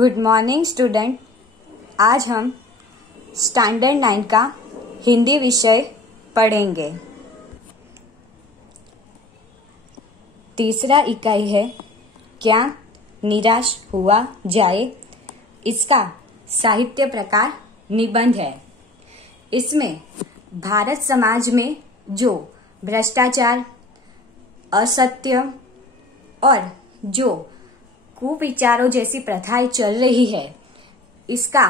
Good morning student. आज हम standard 9 का हिंदी विषय पढ़ेंगे। तीसरा इकाई है क्या निराश हुआ जाए। इसका साहित्य प्रकार निबंध है। इसमें भारत समाज में जो भ्रष्टाचार, असत्य और जो कुविचारों जैसी प्रथाएं चल रही है, इसका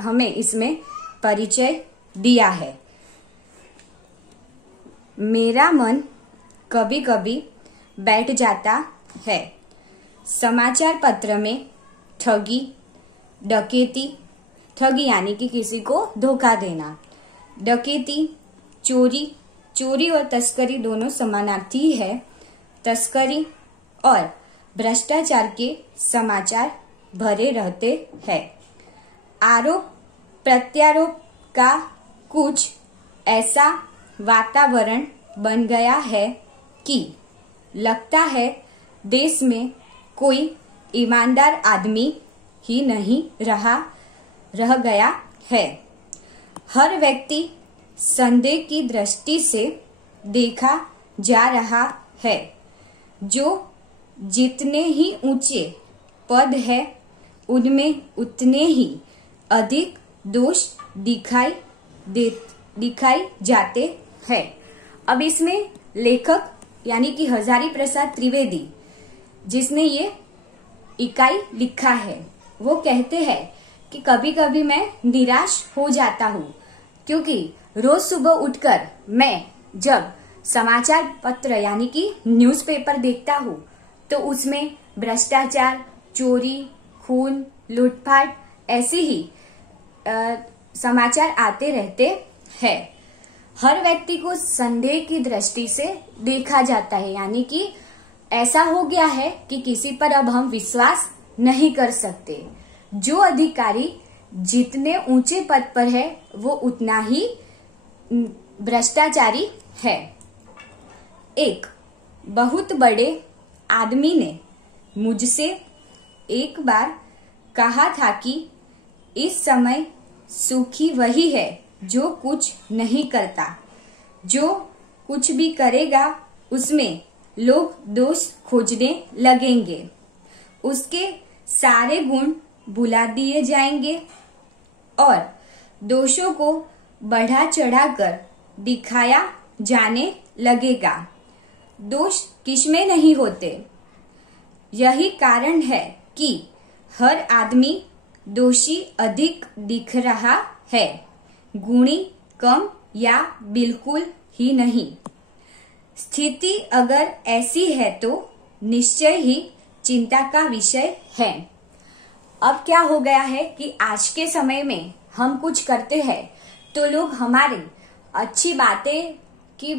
हमें इसमें परिचय दिया है। मेरा मन कभी कभी बैठ जाता है। समाचार पत्र में ठगी, डकैती, ठगी यानी कि किसी को धोखा देना, डकैती, चोरी और तस्करी दोनों समानार्थी है। तस्करी और भ्रष्टाचार के समाचार भरे रहते हैं। आरोप प्रत्यारोप का कुछ ऐसा वातावरण बन गया है कि लगता है देश में कोई ईमानदार आदमी ही नहीं रह गया है। हर व्यक्ति संदेह की दृष्टि से देखा जा रहा है। जो जितने ही ऊंचे पद है उनमें उतने ही अधिक दोष दिखाई जाते हैं। अब इसमें लेखक यानी कि हजारी प्रसाद त्रिवेदी जिसने ये इकाई लिखा है, वो कहते हैं कि कभी कभी मैं निराश हो जाता हूँ, क्योंकि रोज सुबह उठकर मैं जब समाचार पत्र यानी कि न्यूज़पेपर देखता हूँ तो उसमें भ्रष्टाचार, चोरी, खून, लूटपाट ऐसे ही समाचार आते रहते हैं। हर व्यक्ति को संदेह की दृष्टि से देखा जाता है, यानी कि ऐसा हो गया है कि किसी पर अब हम विश्वास नहीं कर सकते। जो अधिकारी जितने ऊंचे पद पर है वो उतना ही भ्रष्टाचारी है। एक बहुत बड़े आदमी ने मुझसे एक बार कहा था कि इस समय सुखी वही है जो कुछ नहीं करता। जो कुछ भी करेगा उसमें लोग दोष खोजने लगेंगे, उसके सारे गुण भुला दिए जाएंगे और दोषों को बढ़ा चढ़ाकर दिखाया जाने लगेगा। दोष किसमें नहीं होते। यही कारण है कि हर आदमी दोषी अधिक दिख रहा है, गुणी कम या बिल्कुल ही नहीं। स्थिति अगर ऐसी है तो निश्चय ही चिंता का विषय है। अब क्या हो गया है कि आज के समय में हम कुछ करते हैं तो लोग हमारी अच्छी बातें की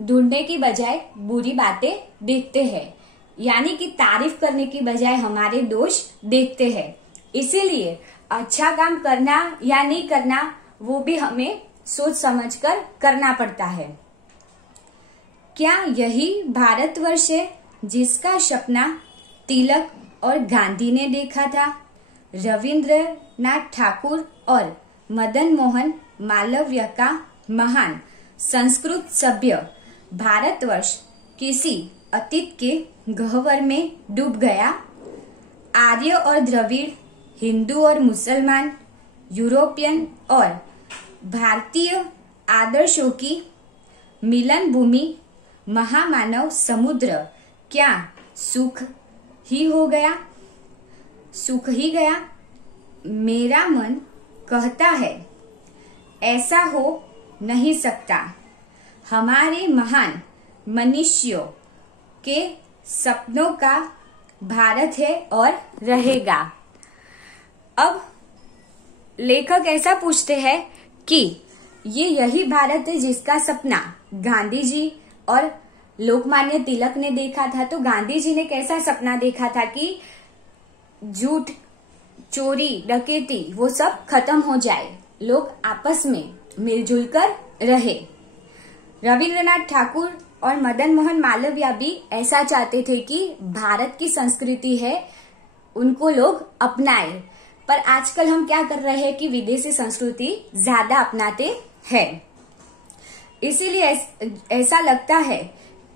ढूंढने की बजाय बुरी बातें देखते हैं, यानी कि तारीफ करने की बजाय हमारे दोष देखते हैं। इसीलिए अच्छा काम करना या नहीं करना वो भी हमें सोच समझकर करना पड़ता है। क्या यही भारतवर्ष है जिसका सपना तिलक और गांधी ने देखा था? रविंद्रनाथ ठाकुर और मदन मोहन मालवीय का महान संस्कृत सभ्य भारतवर्ष किसी अतीत के गह्वर में डूब गया। आर्य और द्रविड़, हिंदू और मुसलमान, यूरोपियन और भारतीय आदर्शों की मिलन भूमि महामानव समुद्र क्या सुख ही गया? मेरा मन कहता है ऐसा हो नहीं सकता। हमारे महान मनुष्यों के सपनों का भारत है और रहेगा। अब लेखक ऐसा पूछते हैं कि यही भारत है जिसका सपना गांधी जी और लोकमान्य तिलक ने देखा था। तो गांधी जी ने कैसा सपना देखा था कि झूठ, चोरी, डकैती वो सब खत्म हो जाए, लोग आपस में मिलजुल कर रहे। रविंद्रनाथ ठाकुर और मदन मोहन मालवीय भी ऐसा चाहते थे कि भारत की संस्कृति है उनको लोग अपनाए। पर आजकल हम क्या कर रहे हैं कि विदेशी संस्कृति ज्यादा अपनाते हैं। इसीलिए ऐसा लगता है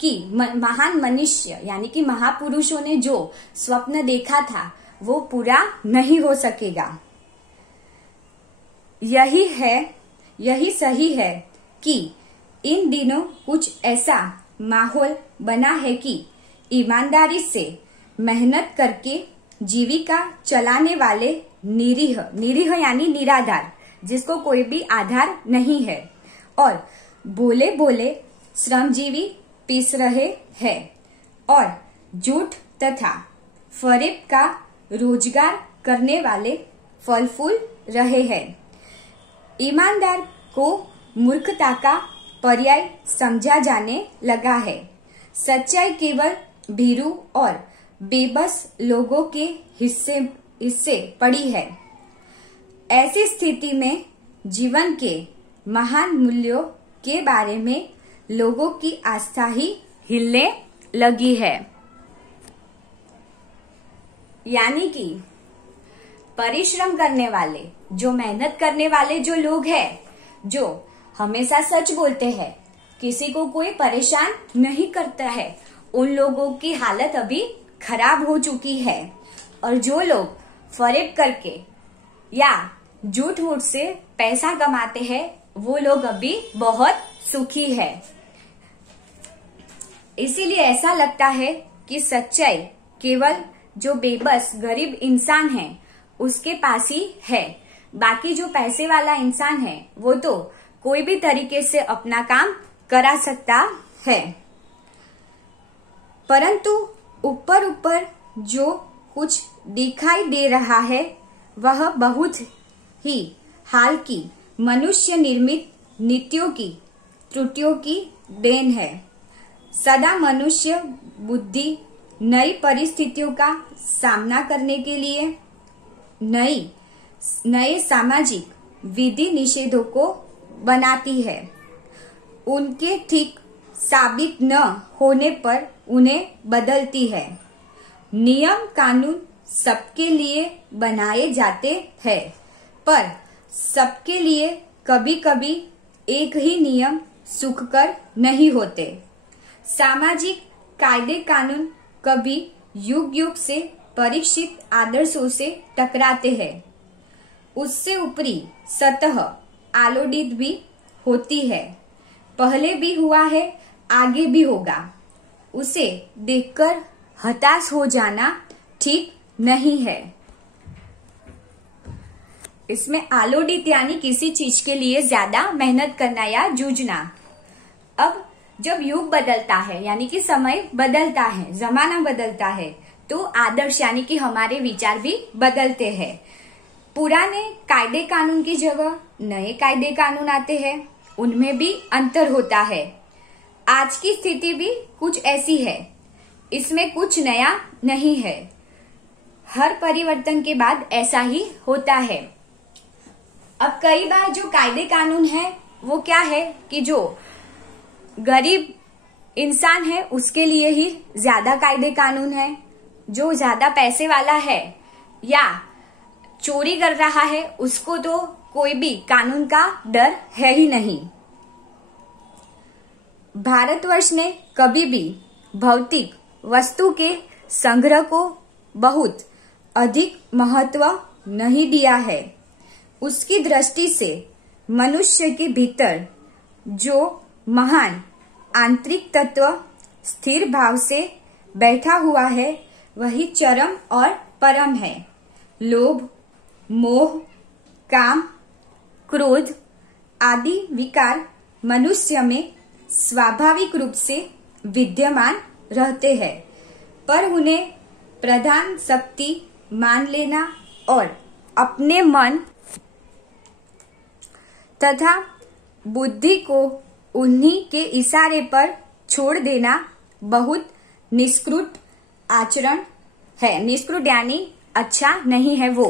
कि महान मनुष्य यानी कि महापुरुषों ने जो स्वप्न देखा था वो पूरा नहीं हो सकेगा। यही सही है कि इन दिनों कुछ ऐसा माहौल बना है कि ईमानदारी से मेहनत करके जीविका चलाने वाले निरीह यानी निराधार, जिसको कोई भी आधार नहीं है, और बोले बोले श्रमजीवी पीस रहे हैं और झूठ तथा फरेब का रोजगार करने वाले फल फूल रहे हैं। ईमानदार को मूर्खता का पर्याय समझा जाने लगा है। सच्चाई केवल भीरू और बेबस लोगों के हिस्से पड़ी है। ऐसी स्थिति में जीवन के महान मूल्यों के बारे में लोगों की आस्था ही हिलने लगी है। यानी कि परिश्रम करने वाले, जो मेहनत करने वाले जो लोग हैं, जो हमेशा सच बोलते हैं, किसी को कोई परेशान नहीं करता है, उन लोगों की हालत अभी खराब हो चुकी है। और जो लोग फरेब करके या झूठ मूठ से पैसा कमाते हैं, वो लोग अभी बहुत सुखी है। इसीलिए ऐसा लगता है कि सच्चाई केवल जो बेबस गरीब इंसान है उसके पास ही है। बाकी जो पैसे वाला इंसान है वो तो कोई भी तरीके से अपना काम करा सकता है। परंतु ऊपर ऊपर जो कुछ दिखाई दे रहा है वह बहुत ही हाल की मनुष्य निर्मित नीतियों की त्रुटियों की देन है। सदा मनुष्य बुद्धि नई परिस्थितियों का सामना करने के लिए नए सामाजिक विधि निषेधों को बनाती है। उनके ठीक साबित न होने पर उन्हें बदलती है। नियम कानून सबके लिए बनाए जाते हैं, पर सबके लिए कभी कभी एक ही नियम सुखकर नहीं होते। सामाजिक कायदे कानून कभी युग युग से परीक्षित आदर्शों से टकराते हैं। उससे ऊपरी सतह आलोड़ित भी होती है। पहले भी हुआ है, आगे भी होगा। उसे देखकर हताश हो जाना ठीक नहीं है। इसमें आलोड़ित यानी किसी चीज के लिए ज्यादा मेहनत करना या जूझना। अब जब युग बदलता है यानी कि समय बदलता है, जमाना बदलता है, तो आदर्श यानी कि हमारे विचार भी बदलते हैं। पुराने कायदे कानून की जगह नए कायदे कानून आते हैं, उनमें भी अंतर होता है। आज की स्थिति भी कुछ ऐसी है, इसमें कुछ नया नहीं है। हर परिवर्तन के बाद ऐसा ही होता है। अब कई बार जो कायदे कानून है वो क्या है कि जो गरीब इंसान है उसके लिए ही ज्यादा कायदे कानून है। जो ज्यादा पैसे वाला है या चोरी कर रहा है उसको तो कोई भी कानून का डर है ही नहीं। भारतवर्ष ने कभी भी भौतिक वस्तु के संग्रह को बहुत अधिक महत्व नहीं दिया है। उसकी दृष्टि से मनुष्य के भीतर जो महान आंतरिक तत्व स्थिर भाव से बैठा हुआ है वही चरम और परम है। लोभ, मोह, काम, क्रोध आदि विकार मनुष्य में स्वाभाविक रूप से विद्यमान रहते हैं, पर उन्हें प्रधान शक्ति मान लेना और अपने मन तथा बुद्धि को उन्हीं के इशारे पर छोड़ देना बहुत निष्कृत आचरण है। निष्कृत यानी अच्छा नहीं है। वो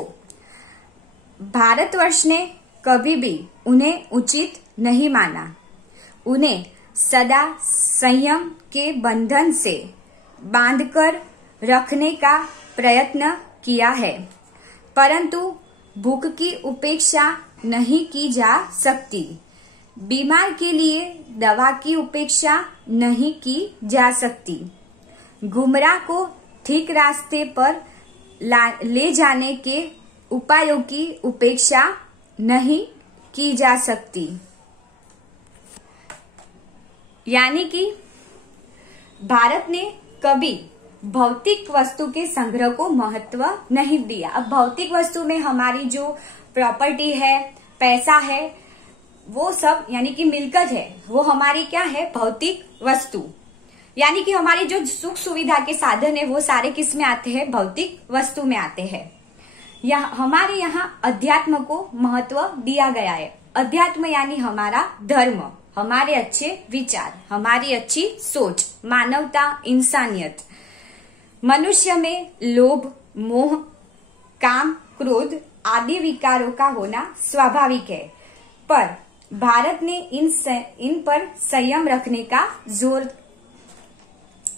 भारतवर्ष ने कभी भी उन्हें उचित नहीं माना। उन्हें सदा संयम के बंधन से बांधकर रखने का प्रयत्न किया है, परंतु भूख की उपेक्षा नहीं की जा सकती। बीमार के लिए दवा की उपेक्षा नहीं की जा सकती। गुमराह को ठीक रास्ते पर ले जाने के उपायों की उपेक्षा नहीं की जा सकती। यानी कि भारत ने कभी भौतिक वस्तु के संग्रह को महत्व नहीं दिया। अब भौतिक वस्तु में हमारी जो प्रॉपर्टी है, पैसा है, वो सब यानी कि मिलकत है, वो हमारी क्या है, भौतिक वस्तु। यानी कि हमारी जो सुख सुविधा के साधन है वो सारे किस में आते हैं, भौतिक वस्तु में आते हैं। हमारे यहाँ अध्यात्म को महत्व दिया गया है। अध्यात्म यानी हमारा धर्म, हमारे अच्छे विचार, हमारी अच्छी सोच, मानवता, इंसानियत। मनुष्य में लोभ, मोह, काम, क्रोध आदि विकारों का होना स्वाभाविक है, पर भारत ने इन पर संयम रखने का जोर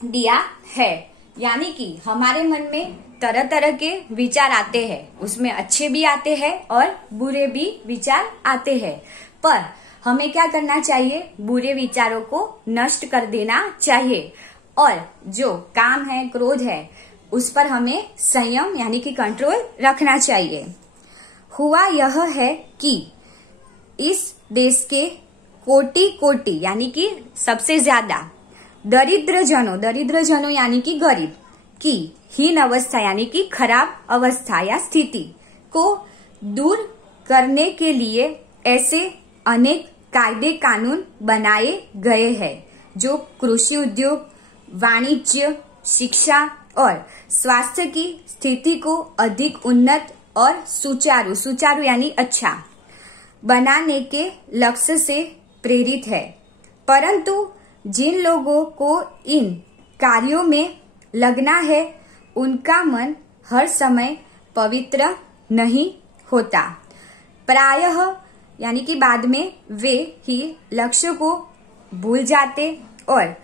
दिया है। यानी कि हमारे मन में तरह तरह के विचार आते हैं, उसमें अच्छे भी आते हैं और बुरे भी विचार आते हैं, पर हमें क्या करना चाहिए, बुरे विचारों को नष्ट कर देना चाहिए और जो काम है, क्रोध है, उस पर हमें संयम यानी कि कंट्रोल रखना चाहिए। हुआ यह है कि इस देश के कोटि कोटि यानी कि सबसे ज्यादा दरिद्र जनों यानी कि गरीब की हीन अवस्था यानी कि खराब अवस्था या स्थिति को दूर करने के लिए ऐसे अनेक कायदे कानून बनाए गए हैं जो कृषि उद्योग, वाणिज्य, शिक्षा और स्वास्थ्य की स्थिति को अधिक उन्नत और सुचारू यानी अच्छा बनाने के लक्ष्य से प्रेरित है। परंतु जिन लोगों को इन कार्यों में लगना है, उनका मन हर समय पवित्र नहीं होता। प्रायः यानी कि बाद में वे ही लक्ष्य को भूल जाते और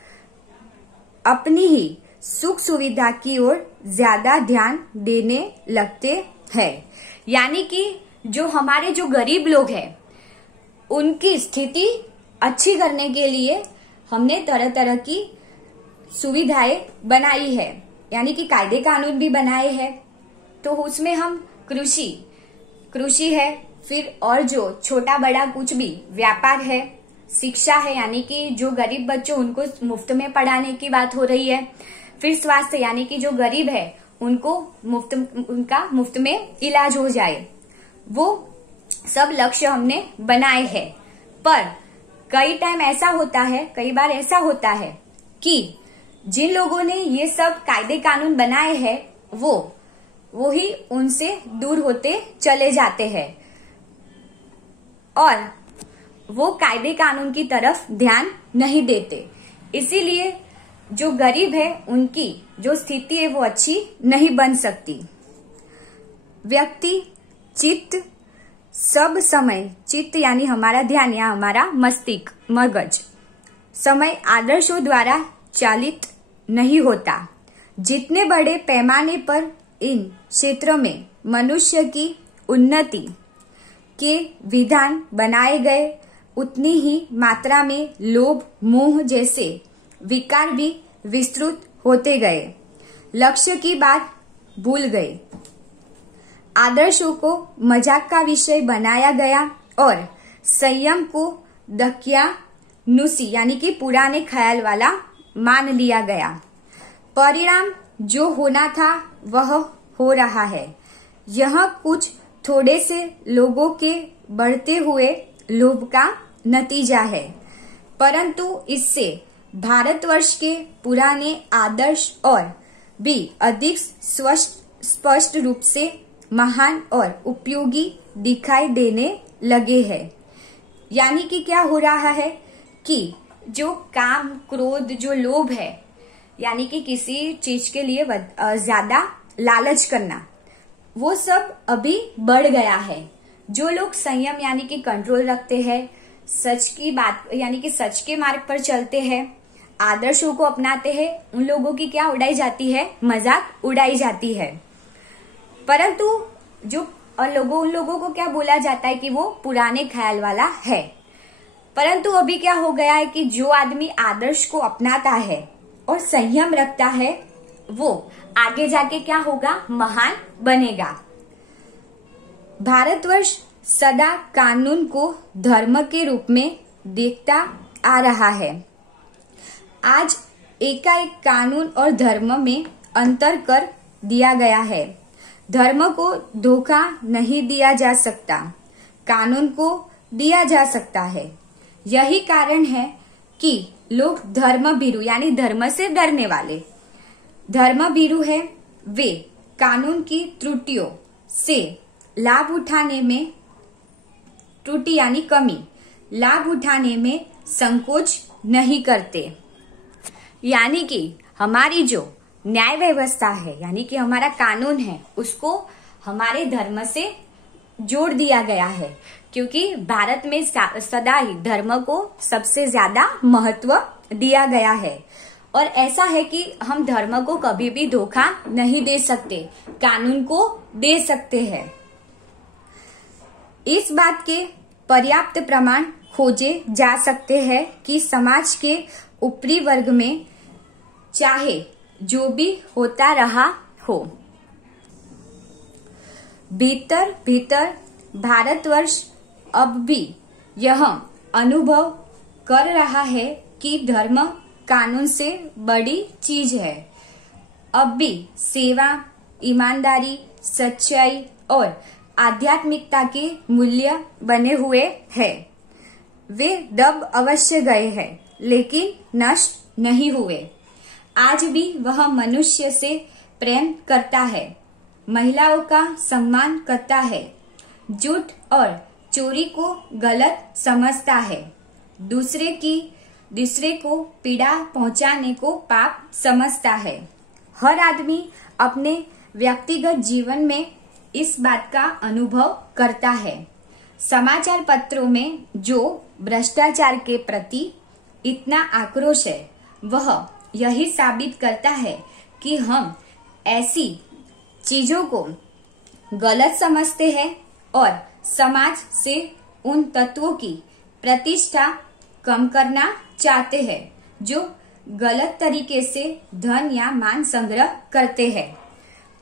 अपनी ही सुख सुविधा की ओर ज्यादा ध्यान देने लगते हैं। यानी कि जो हमारे जो गरीब लोग हैं, उनकी स्थिति अच्छी करने के लिए हमने तरह तरह की सुविधाएं बनाई है, यानी कि कायदे कानून भी बनाए हैं। तो उसमें हम कृषि है, फिर और जो छोटा बड़ा कुछ भी व्यापार है, शिक्षा है, यानी कि जो गरीब बच्चों उनको मुफ्त में पढ़ाने की बात हो रही है, फिर स्वास्थ्य यानी कि जो गरीब है उनको उनका मुफ्त में इलाज हो जाए, वो सब लक्ष्य हमने बनाए हैं। पर कई बार ऐसा होता है कि जिन लोगों ने ये सब कायदे कानून बनाए हैं वो ही उनसे दूर होते चले जाते हैं और वो कायदे कानून की तरफ ध्यान नहीं देते। इसीलिए जो गरीब है उनकी जो स्थिति है वो अच्छी नहीं बन सकती। व्यक्ति चित्त सब समय, चित्त यानी हमारा ध्यान या हमारा मस्तिष्क मगज समय आदर्शों द्वारा चालित नहीं होता। जितने बड़े पैमाने पर इन क्षेत्रों में मनुष्य की उन्नति के विधान बनाए गए, उतनी ही मात्रा में लोभ, मोह जैसे विकार भी विस्तृत होते गए। लक्ष्य की बात भूल गए, आदर्शों को मजाक का विषय बनाया गया और संयम को दकियानुसी यानी कि पुराने ख्याल वाला मान लिया गया। परिणाम जो होना था वह हो रहा है। यह कुछ थोड़े से लोगों के बढ़ते हुए लोभ का नतीजा है, परंतु इससे भारतवर्ष के पुराने आदर्श और भी अधिक स्पष्ट रूप से महान और उपयोगी दिखाई देने लगे हैं। यानी कि क्या हो रहा है कि जो काम, क्रोध, जो लोभ है, यानी कि किसी चीज के लिए ज्यादा लालच करना, वो सब अभी बढ़ गया है। जो लोग संयम यानी कि कंट्रोल रखते हैं, सच की बात यानी कि सच के मार्ग पर चलते हैं, आदर्शों को अपनाते हैं, उन लोगों की क्या उड़ाई जाती है, मजाक उड़ाई जाती है। परंतु जो उन लोगों को क्या बोला जाता है कि वो पुराने ख्याल वाला है। परंतु अभी क्या हो गया है कि जो आदमी आदर्श को अपनाता है और संयम रखता है वो आगे जाके क्या होगा, महान बनेगा। भारतवर्ष सदा कानून को धर्म के रूप में देखता आ रहा है। आज एकाएक कानून और धर्म में अंतर कर दिया गया है। धर्म को धोखा नहीं दिया जा सकता, कानून को दिया जा सकता है। यही कारण है कि लोग धर्म भीरू यानी धर्म से डरने वाले धर्म भीरू है, वे कानून की त्रुटियों से लाभ उठाने में, त्रुटि यानी कमी, लाभ उठाने में संकोच नहीं करते। यानी कि हमारी जो न्याय व्यवस्था है यानी कि हमारा कानून है उसको हमारे धर्म से जोड़ दिया गया है, क्योंकि भारत में सदा ही धर्म को सबसे ज्यादा महत्व दिया गया है। और ऐसा है कि हम धर्म को कभी भी धोखा नहीं दे सकते, कानून को दे सकते हैं। इस बात के पर्याप्त प्रमाण खोजे जा सकते हैं कि समाज के ऊपरी वर्ग में चाहे जो भी होता रहा हो, भीतर भीतर भारतवर्ष अब भी यह अनुभव कर रहा है कि धर्म कानून से बड़ी चीज है। अब भी सेवा, ईमानदारी, सच्चाई और आध्यात्मिकता के मूल्य बने हुए हैं। वे दब अवश्य गए हैं लेकिन नष्ट नहीं हुए। आज भी वह मनुष्य से प्रेम करता है, महिलाओं का सम्मान करता है, झूठ और चोरी को गलत समझता है, दूसरे को पीड़ा पहुंचाने को पाप समझता है। हर आदमी अपने व्यक्तिगत जीवन में इस बात का अनुभव करता है। समाचार पत्रों में जो भ्रष्टाचार के प्रति इतना आक्रोश है वह यही साबित करता है कि हम ऐसी चीजों को गलत समझते हैं और समाज से उन तत्वों की प्रतिष्ठा कम करना चाहते हैं जो गलत तरीके से धन या मान संग्रह करते हैं।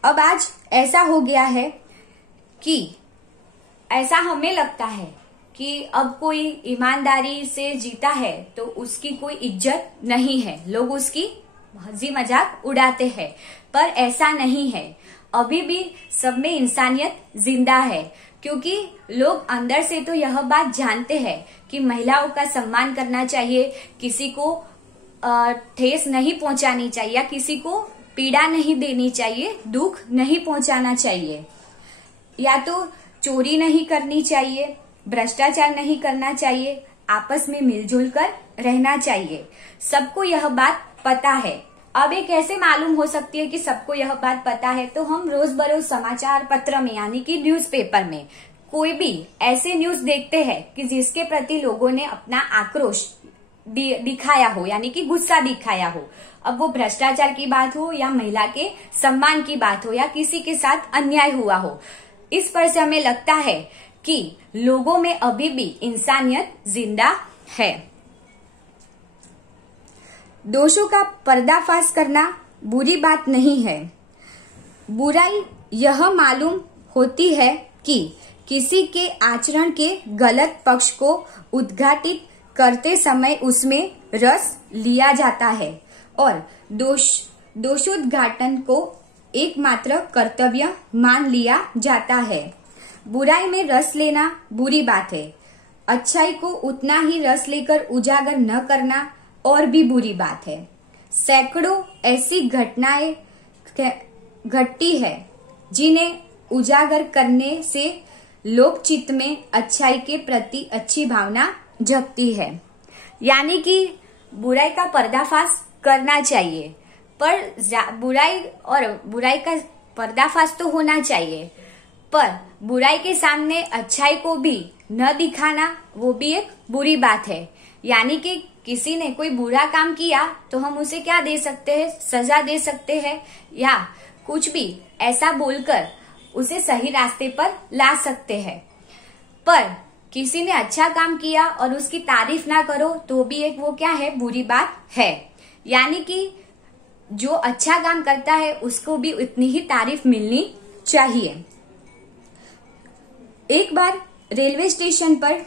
अब आज ऐसा हो गया है कि ऐसा हमें लगता है कि अब कोई ईमानदारी से जीता है तो उसकी कोई इज्जत नहीं है, लोग उसकी हंसी मजाक उड़ाते हैं, पर ऐसा नहीं है। अभी भी सब में इंसानियत जिंदा है, क्योंकि लोग अंदर से तो यह बात जानते हैं कि महिलाओं का सम्मान करना चाहिए, किसी को ठेस नहीं पहुंचानी चाहिए या किसी को पीड़ा नहीं देनी चाहिए, दुख नहीं पहुंचाना चाहिए, या तो चोरी नहीं करनी चाहिए, भ्रष्टाचार नहीं करना चाहिए, आपस में मिलजुल कर रहना चाहिए। सबको यह बात पता है। अब ये कैसे मालूम हो सकती है कि सबको यह बात पता है? तो हम रोज बरोज समाचार पत्र में यानी कि न्यूज़पेपर में कोई भी ऐसे न्यूज देखते हैं कि जिसके प्रति लोगों ने अपना आक्रोश दिखाया हो यानी कि गुस्सा दिखाया हो। अब वो भ्रष्टाचार की बात हो या महिला के सम्मान की बात हो या किसी के साथ अन्याय हुआ हो, इस पर से हमें लगता है कि लोगों में अभी भी इंसानियत जिंदा है। दोषों का पर्दाफाश करना बुरी बात नहीं है। बुराई यह मालूम होती है कि किसी के आचरण के गलत पक्ष को उद्घाटित करते समय उसमें रस लिया जाता है और दोषोद्घाटन को एकमात्र कर्तव्य मान लिया जाता है। बुराई में रस लेना बुरी बात है। अच्छाई को उतना ही रस लेकर उजागर न करना और भी बुरी बात है। सैकड़ों ऐसी घटनाएं घटती है जिन्हें उजागर करने से लोक चित्त में अच्छाई के प्रति अच्छी भावना जगती है। यानी कि बुराई का पर्दाफाश करना चाहिए, पर बुराई का पर्दाफाश तो होना चाहिए, पर बुराई के सामने अच्छाई को भी न दिखाना वो भी एक बुरी बात है। यानी कि किसी ने कोई बुरा काम किया तो हम उसे क्या दे सकते हैं? सजा दे सकते हैं या कुछ भी ऐसा बोलकर उसे सही रास्ते पर ला सकते हैं। पर किसी ने अच्छा काम किया और उसकी तारीफ ना करो तो भी एक वो क्या है, बुरी बात है। यानी कि जो अच्छा काम करता है उसको भी उतनी ही तारीफ मिलनी चाहिए। एक बार रेलवे स्टेशन पर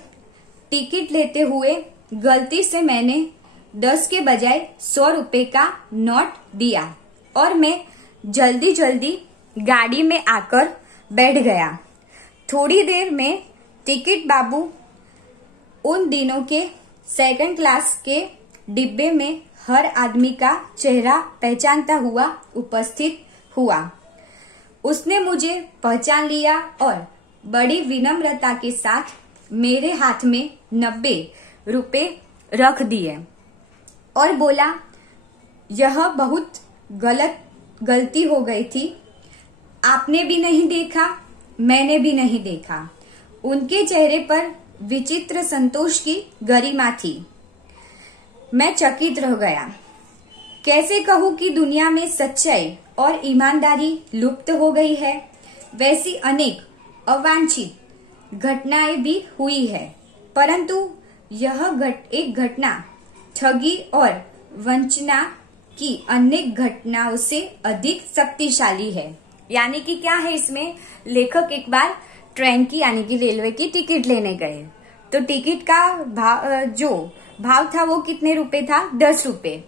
टिकट लेते हुए गलती से मैंने 10 के बजाय 100 रुपए का नोट दिया और मैं जल्दी जल्दी गाड़ी में आकर बैठ गया। थोड़ी देर में टिकट बाबू उन दिनों के सेकंड क्लास के डिब्बे में हर आदमी का चेहरा पहचानता हुआ उपस्थित हुआ। उसने मुझे पहचान लिया और बड़ी विनम्रता के साथ मेरे हाथ में 90 रुपए रख दिए और बोला, यह बहुत गलती हो गई थी। आपने भी नहीं देखा, मैंने भी नहीं देखा। उनके चेहरे पर विचित्र संतोष की गरिमा थी। मैं चकित रह गया। कैसे कहूं कि दुनिया में सच्चाई और ईमानदारी लुप्त हो गई है। वैसी अनेक अवांछित घटनाएं भी हुई है, परंतु यह एक घटना ठगी और वंचना की अनेक घटनाओं से अधिक शक्तिशाली है। यानी कि क्या है, इसमें लेखक एक बार ट्रेन की यानी कि रेलवे की टिकट लेने गए तो टिकट का जो भाव था वो कितने रुपए था, 10 रुपए।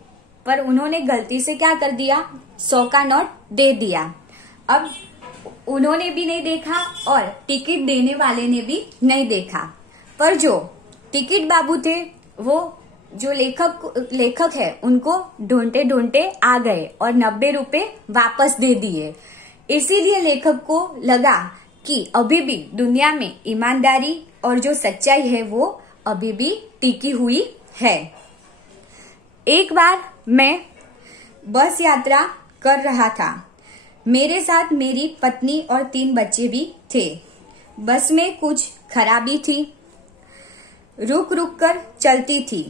पर उन्होंने गलती से क्या कर दिया, 100 का नोट दे दिया। अब उन्होंने भी नहीं देखा और टिकट देने वाले ने भी नहीं देखा, पर जो टिकट बाबू थे वो जो लेखक है उनको ढूंढते ढूंढते आ गए और 90 रुपए वापस दे दिए। इसीलिए लेखक को लगा कि अभी भी दुनिया में ईमानदारी और जो सच्चाई है वो अभी भी टिकी हुई है। एक बार मैं बस यात्रा कर रहा था। मेरे साथ मेरी पत्नी और 3 बच्चे भी थे। बस में कुछ खराबी थी, रुक रुक कर चलती थी।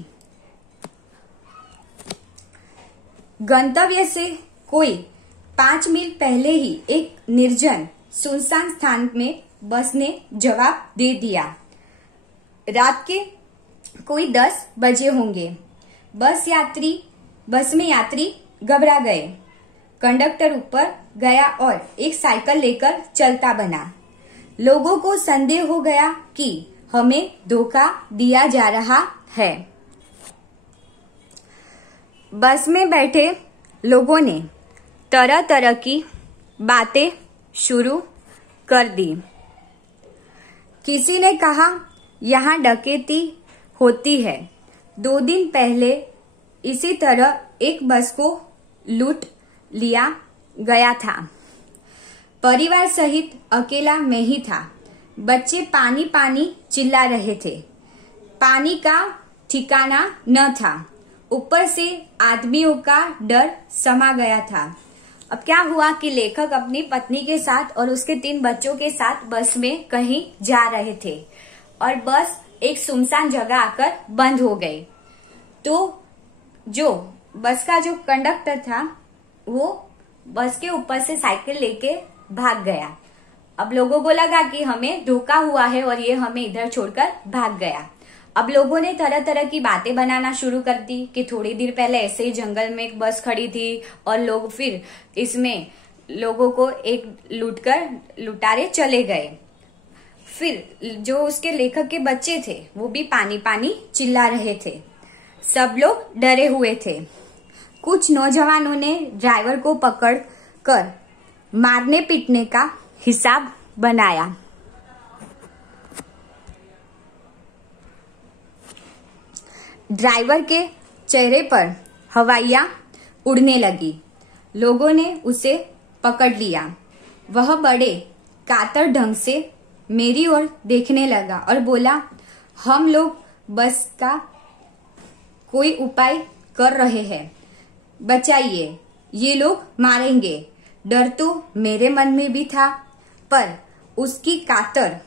गंतव्य से कोई 5 मील पहले ही एक निर्जन सुनसान स्थान में बस ने जवाब दे दिया। रात के कोई 10 बजे होंगे। बस में यात्री घबरा गए। कंडक्टर ऊपर गया और एक साइकिल लेकर चलता बना। लोगों को संदेह हो गया कि हमें धोखा दिया जा रहा है। बस में बैठे लोगों ने तरह तरह की बातें शुरू कर दी। किसी ने कहा, यहाँ डकैती होती है। 2 दिन पहले इसी तरह एक बस को लूट लिया गया था। परिवार सहित अकेला मैं ही था। बच्चे पानी पानी चिल्ला रहे थे। पानी का ठिकाना न था। ऊपर से आदमियों का डर समा गया था। अब क्या हुआ कि लेखक अपनी पत्नी के साथ और उसके 3 बच्चों के साथ बस में कहीं जा रहे थे और बस एक सुनसान जगह आकर बंद हो गई। तो जो बस का जो कंडक्टर था वो बस के ऊपर से साइकिल लेके भाग गया। अब लोगों को लगा कि हमें धोखा हुआ है और ये हमें इधर छोड़कर भाग गया। अब लोगों ने तरह तरह की बातें बनाना शुरू कर दी कि थोड़ी देर पहले ऐसे ही जंगल में एक बस खड़ी थी और लोग फिर इसमें लोगों को एक लुटारे चले गए। फिर जो उसके लेखक के बच्चे थे वो भी पानी पानी चिल्ला रहे थे। सब लोग डरे हुए थे। कुछ नौजवानों ने ड्राइवर को पकड़ कर मारने पीटने का हिसाब बनाया। ड्राइवर के चेहरे पर हवाइयां उड़ने लगी। लोगों ने उसे पकड़ लिया। वह बड़े कातर ढंग से मेरी ओर देखने लगा और बोला, हम लोग बस का कोई उपाय कर रहे हैं, बचाइए, ये लोग मारेंगे। डर तो मेरे मन में भी था, पर उसकी कातर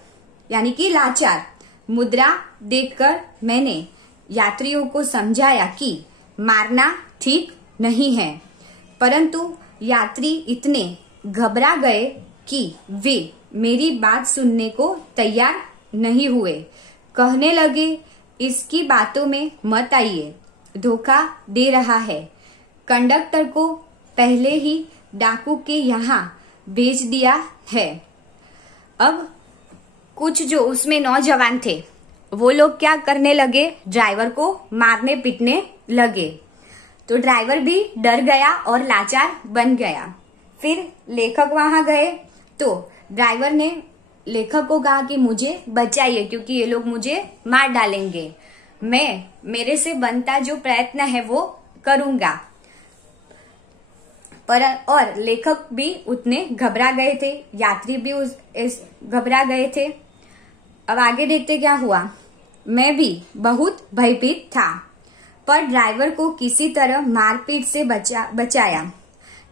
यानी कि लाचार मुद्रा देखकर मैंने यात्रियों को समझाया कि मारना ठीक नहीं है। परंतु यात्री इतने घबरा गए कि वे मेरी बात सुनने को तैयार नहीं हुए। कहने लगे, इसकी बातों में मत आइए, धोखा दे रहा है। कंडक्टर को पहले ही डाकू के यहाँ भेज दिया है। अब कुछ जो उसमें नौजवान थे वो लोग क्या करने लगे, ड्राइवर को मारने पीटने लगे। तो ड्राइवर भी डर गया और लाचार बन गया। फिर लेखक वहां गए तो ड्राइवर ने लेखक को कहा कि मुझे बचाइए, क्योंकि ये लोग मुझे मार डालेंगे। मेरे से बनता जो प्रयत्न है वो करूंगा। और लेखक भी उतने घबरा गए थे, यात्री भी घबरा गए थे। अब आगे देखते क्या हुआ। मैं भी बहुत भयभीत था, पर ड्राइवर को किसी तरह मारपीट से बचाया।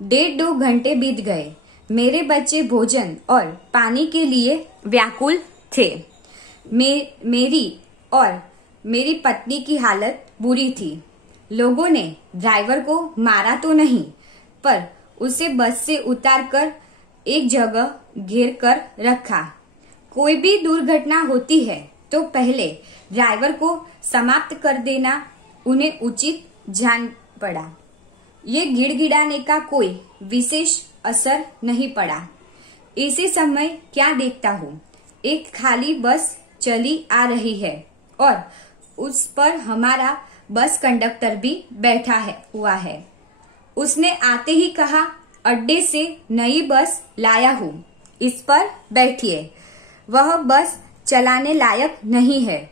1.5-2 घंटे बीत गए। मेरे बच्चे भोजन और पानी के लिए व्याकुल थे। मेरी और मेरी पत्नी की हालत बुरी थी। लोगों ने ड्राइवर को मारा तो नहीं, पर उसे बस से उतारकर एक जगह घेर कर रखा। कोई भी दुर्घटना होती है तो पहले ड्राइवर को समाप्त कर देना उन्हें उचित जान पड़ा। ये गिड़गिड़ाने का कोई विशेष असर नहीं पड़ा। इसी समय क्या देखता हूँ, एक खाली बस चली आ रही है और उस पर हमारा बस कंडक्टर भी बैठा हुआ है। उसने आते ही कहा, अड्डे से नई बस लाया हूँ, इस पर बैठिए। वह बस चलाने लायक नहीं है।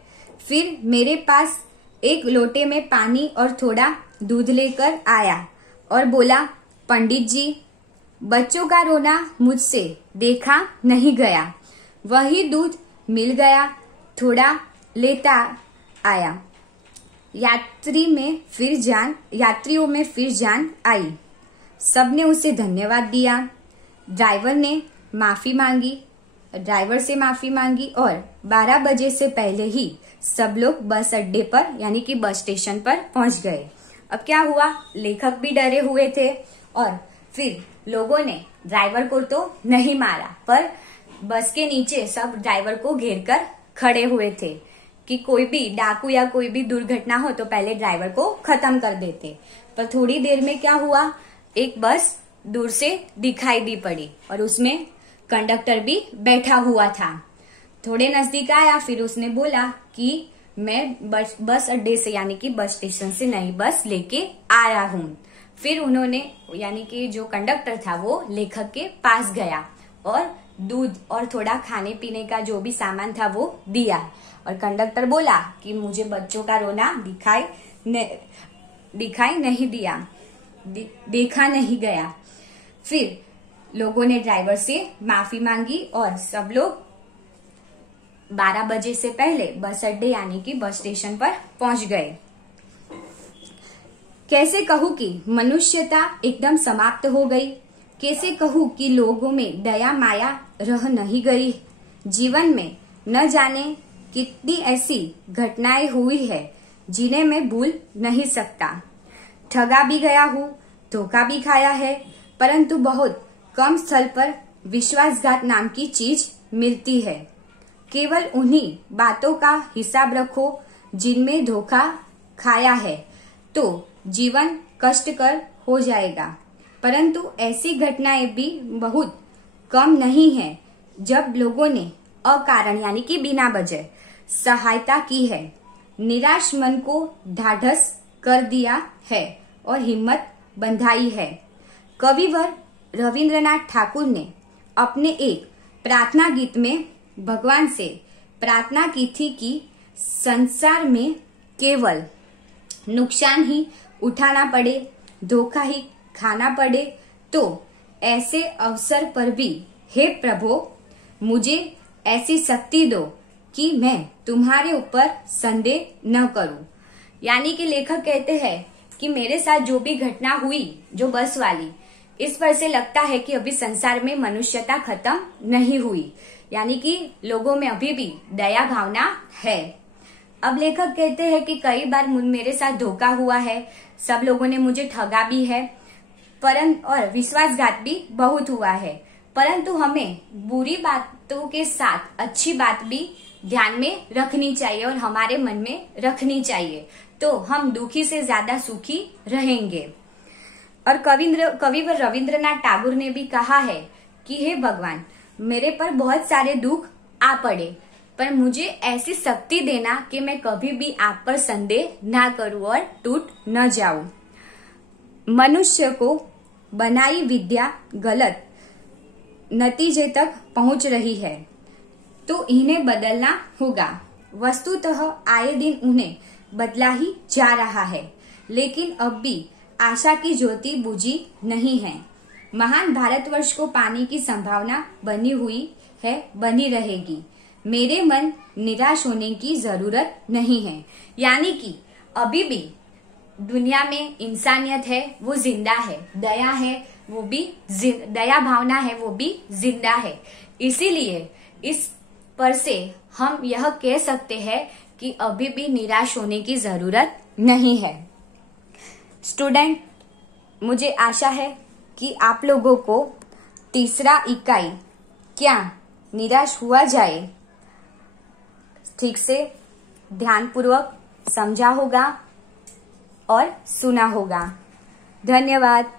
फिर मेरे पास एक लोटे में पानी और थोड़ा दूध लेकर आया और बोला, पंडित जी, बच्चों का रोना मुझसे देखा नहीं गया। वही दूध मिल गया, थोड़ा लेता आया। यात्रियों में फिर जान आई। सबने उसे धन्यवाद दिया। ड्राइवर से माफी मांगी और 12 बजे से पहले ही सब लोग बस अड्डे पर यानी कि बस स्टेशन पर पहुंच गए। अब क्या हुआ, लेखक भी डरे हुए थे और फिर लोगों ने ड्राइवर को तो नहीं मारा, पर बस के नीचे सब ड्राइवर को घेर कर खड़े हुए थे कि कोई भी डाकू या कोई भी दुर्घटना हो तो पहले ड्राइवर को खत्म कर देते। पर थोड़ी देर में क्या हुआ, एक बस दूर से दिखाई दी पड़ी और उसमें कंडक्टर भी बैठा हुआ था। थोड़े नजदीक आया, फिर उसने बोला कि मैं बस अड्डे से यानी कि बस स्टेशन से नई बस लेके आया हूँ। फिर उन्होंने यानी कि जो कंडक्टर था वो लेखक के पास गया और दूध और थोड़ा खाने पीने का जो भी सामान था वो दिया। और कंडक्टर बोला कि मुझे बच्चों का रोना देखा नहीं गया। फिर लोगों ने ड्राइवर से माफी मांगी और सब लोग 12 बजे से पहले बस अड्डे यानी कि बस स्टेशन पर पहुंच गए। कैसे कहूं कि मनुष्यता एकदम समाप्त हो गई। कैसे कहूं कि लोगों में दया माया रह नहीं गई। जीवन में न जाने कितनी ऐसी घटनाएं हुई है जिन्हें मैं भूल नहीं सकता। ठगा भी गया हूँ, धोखा भी खाया है, परंतु बहुत कम स्थल पर विश्वासघात नाम की चीज मिलती है। केवल उन्हीं बातों का हिसाब रखो जिनमें धोखा खाया है, तो जीवन कष्टकर हो जाएगा। परंतु ऐसी घटनाएं भी बहुत कम नहीं है जब लोगों ने अकारण यानी कि बिना वजह सहायता की है, निराश मन को ढाढ़स कर दिया है और हिम्मत बंधाई है। कविवर रविंद्रनाथ ठाकुर ने अपने एक प्रार्थना गीत में भगवान से प्रार्थना की थी कि संसार में केवल नुकसान ही उठाना पड़े, धोखा ही खाना पड़े, तो ऐसे अवसर पर भी हे प्रभु मुझे ऐसी शक्ति दो कि मैं तुम्हारे ऊपर संदेह न करूं। यानी कि लेखक कहते हैं कि मेरे साथ जो भी घटना हुई, जो बस वाली, इस पर से लगता है कि अभी संसार में मनुष्यता खत्म नहीं हुई, यानी कि लोगों में अभी भी दया भावना है। अब लेखक कहते हैं कि कई बार मेरे साथ धोखा हुआ है, सब लोगों ने मुझे ठगा भी है, और विश्वासघात भी बहुत हुआ है, परंतु हमें बुरी बातों के साथ अच्छी बात भी ध्यान में रखनी चाहिए और हमारे मन में रखनी चाहिए, तो हम दुखी से ज्यादा सुखी रहेंगे। और कविवर रविंद्रनाथ टैगोर ने भी कहा है कि हे भगवान, मेरे पर बहुत सारे दुख आ पड़े, पर मुझे ऐसी शक्ति देना कि मैं कभी भी आप पर संदेह ना करूं और टूट न जाऊं। मनुष्य को बनाई विद्या गलत नतीजे तक पहुंच रही है, तो इन्हें बदलना होगा। वस्तुतः आए दिन उन्हें बदला ही जा रहा है, लेकिन अब भी आशा की ज्योति बुझी नहीं है। महान भारतवर्ष को पाने की संभावना बनी हुई है, बनी रहेगी। मेरे मन निराश होने की जरूरत नहीं है। यानी कि अभी भी दुनिया में इंसानियत है, वो जिंदा है, दया है, वो भी दया भावना है, वो भी जिंदा है। इसीलिए इस पर से हम यह कह सकते हैं कि अभी भी निराश होने की जरूरत नहीं है। स्टूडेंट, मुझे आशा है कि आप लोगों को तीसरा इकाई क्या निराश हुआ जाए ठीक से ध्यानपूर्वक समझा होगा और सुना होगा। धन्यवाद।